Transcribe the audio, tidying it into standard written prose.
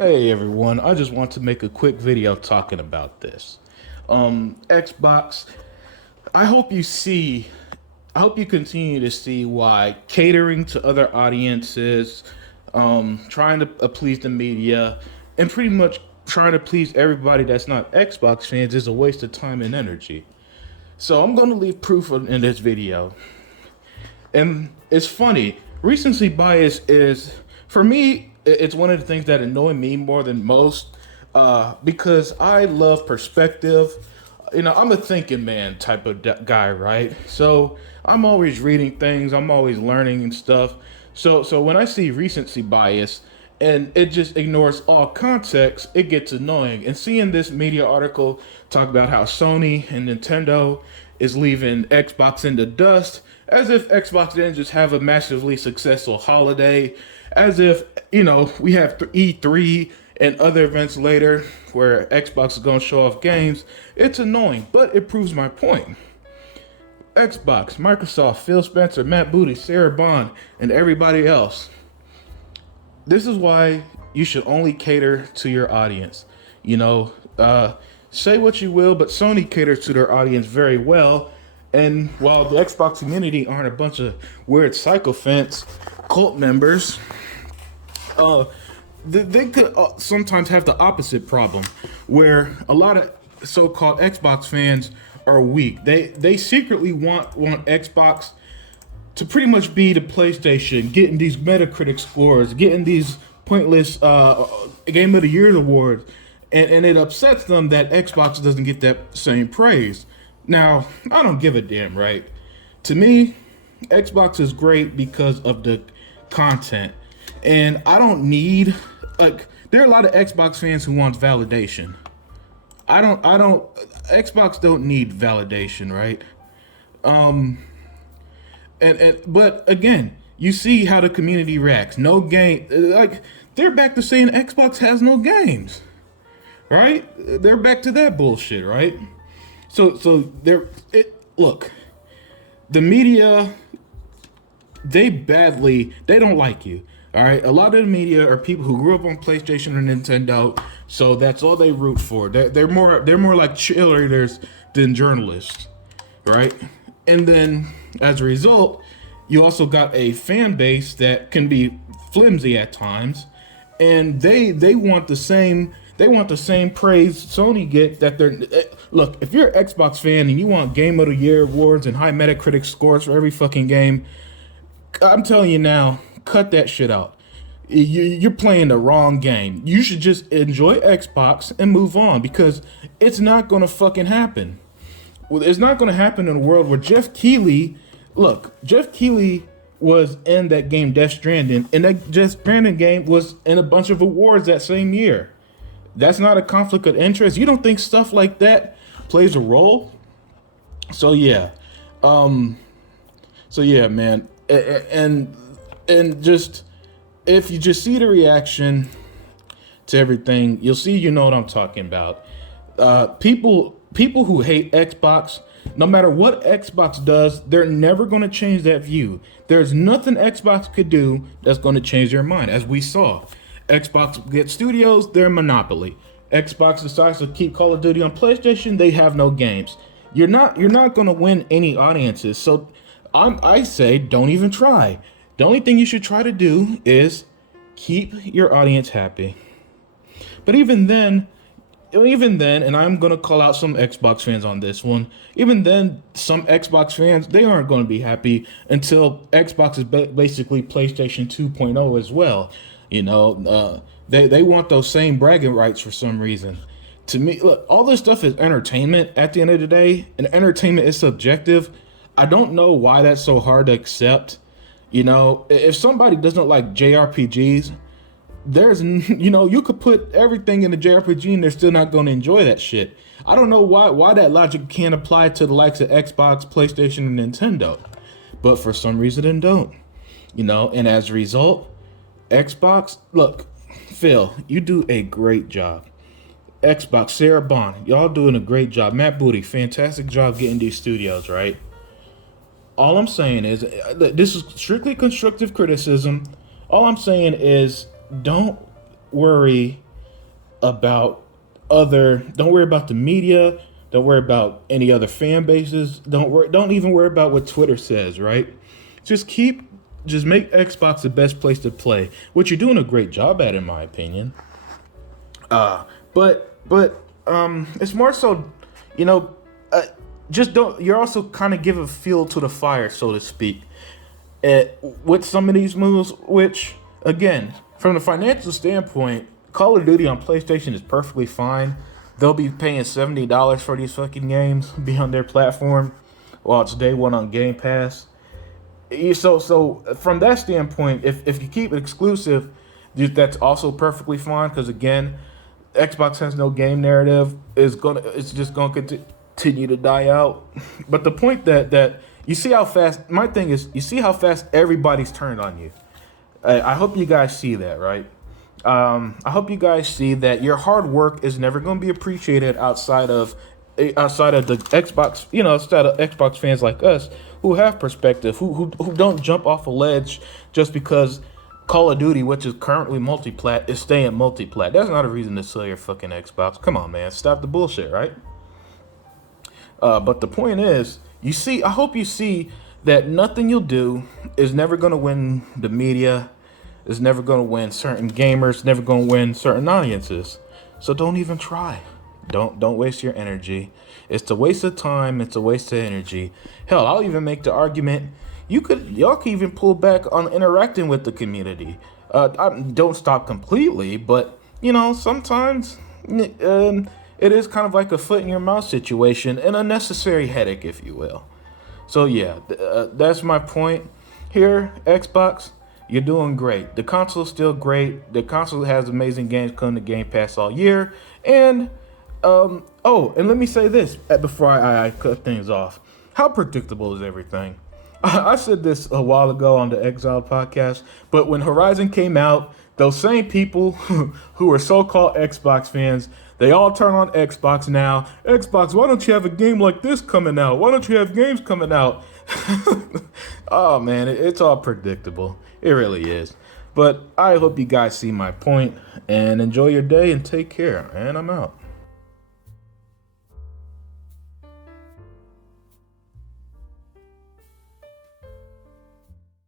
Hey everyone, I just want to make a quick video talking about this. Xbox, I hope you see, I hope you continue to see why catering to other audiences, trying to please the media, and pretty much trying to please everybody that's not Xbox fans is a waste of time and energy. So I'm going to leave proof in this video. And it's funny, recency bias is, for me, it's one of the things that annoy me more than most, because I love perspective. You know, I'm a thinking man type of guy, right? So I'm always reading things, I'm always learning and stuff. So when I see recency bias and it just ignores all context, it gets annoying. And seeing this media article talk about how Sony and Nintendo is leaving Xbox in the dust, as if Xbox didn't just have a massively successful holiday, as if, you know, we have E3 and other events later where Xbox is going to show off games. It's annoying, but it proves my point. Xbox, Microsoft, Phil Spencer, Matt Booty, Sarah Bond, and everybody else. This is why you should only cater to your audience. You know, say what you will, but Sony caters to their audience very well. And while the Xbox community aren't a bunch of weird sycophants, cult members, they could sometimes have the opposite problem, where a lot of so-called Xbox fans are weak. They secretly want Xbox to pretty much be the PlayStation, getting these Metacritic scores, getting these pointless Game of the Year awards, and it upsets them that Xbox doesn't get that same praise. Now, I don't give a damn, right? To me, Xbox is great because of the content. And I don't need, like, there are a lot of Xbox fans who want validation. Xbox don't need validation, right? But again, you see how the community reacts. No game, like, they're back to saying Xbox has no games, right? They're back to that bullshit, right? So look, the media, they don't like you. All right, a lot of the media are people who grew up on PlayStation or Nintendo, so that's all they root for. They're more like cheerleaders than journalists, right? And then as a result, you also got a fan base that can be flimsy at times, and they want the same praise Sony get that they're. Look, if you're an Xbox fan and you want Game of the Year awards and high Metacritic scores for every fucking game, I'm telling you now, cut that shit out. You're playing the wrong game. You should just enjoy Xbox and move on, because it's not gonna fucking happen. Well, it's not gonna happen in a world where Jeff Keighley was in that game Death Stranding, and that Death Stranding game was in a bunch of awards that same year. That's not a conflict of interest. You don't think stuff like that plays a role? So yeah, man, and just, if you just see the reaction to everything, you'll see, you know what I'm talking about. People who hate Xbox, no matter what Xbox does, they're never going to change that view. There's nothing Xbox could do that's going to change their mind, as we saw. Xbox gets studios, they're a monopoly. Xbox decides to keep Call of Duty on PlayStation, they have no games. You're not going to win any audiences. So I say, don't even try. The only thing you should try to do is keep your audience happy. But even then, and I'm going to call out some Xbox fans on this one, even then, some Xbox fans, they aren't going to be happy until Xbox is basically PlayStation 2.0 as well. You know, they want those same bragging rights for some reason. To me, look, all this stuff is entertainment at the end of the day, and entertainment is subjective. I don't know why that's so hard to accept. You know, if somebody doesn't like JRPGs, you could put everything in a JRPG and they're still not going to enjoy that shit. I don't know why that logic can't apply to the likes of Xbox, PlayStation, and Nintendo, but for some reason it don't. You know, and as a result, Xbox, look, Phil, you do a great job. Xbox, Sarah Bond, y'all doing a great job. Matt Booty, fantastic job getting these studios, right? All I'm saying is, this is strictly constructive criticism. All I'm saying is, don't worry about don't worry about the media, don't worry about any other fan bases, don't even worry about what Twitter says, right? Just make Xbox the best place to play, which you're doing a great job at, in my opinion. But it's more so, you know, just don't. You're also kind of giving fuel to the fire, so to speak, with some of these moves. Which, again, from the financial standpoint, Call of Duty on PlayStation is perfectly fine. They'll be paying $70 for these fucking games, be on their platform, while it's day one on Game Pass. So from that standpoint, if you keep it exclusive, that's also perfectly fine. Because again, Xbox has no game narrative. It's just gonna continue to die out. But the point that you see how fast my thing is, you see how fast everybody's turned on you. I hope you guys see that, right? I hope you guys see that your hard work is never going to be appreciated outside of the Xbox, outside of Xbox fans like us who have perspective, who don't jump off a ledge just because Call of Duty, which is currently multiplat, is staying multiplat. That's not a reason to sell your fucking Xbox. Come on, man, stop the bullshit, right? But the point is, I hope you see that nothing you'll do is never going to win the media. Is never going to win certain gamers, never going to win certain audiences. So don't even try. Don't waste your energy. It's a waste of time. It's a waste of energy. Hell, I'll even make the argument y'all can even pull back on interacting with the community. Don't stop completely, but sometimes it is kind of like a foot in your mouth situation, an unnecessary headache, if you will. So yeah, that's my point here. Xbox, you're doing great. The console's still great. The console has amazing games coming to Game Pass all year. And, and let me say this before I cut things off. How predictable is everything? I said this a while ago on the Exiled podcast, but when Horizon came out, those same people who are so-called Xbox fans, they all turn on Xbox now. Xbox, why don't you have a game like this coming out? Why don't you have games coming out? Oh, man, it's all predictable. It really is. But I hope you guys see my point, and enjoy your day and take care. And I'm out.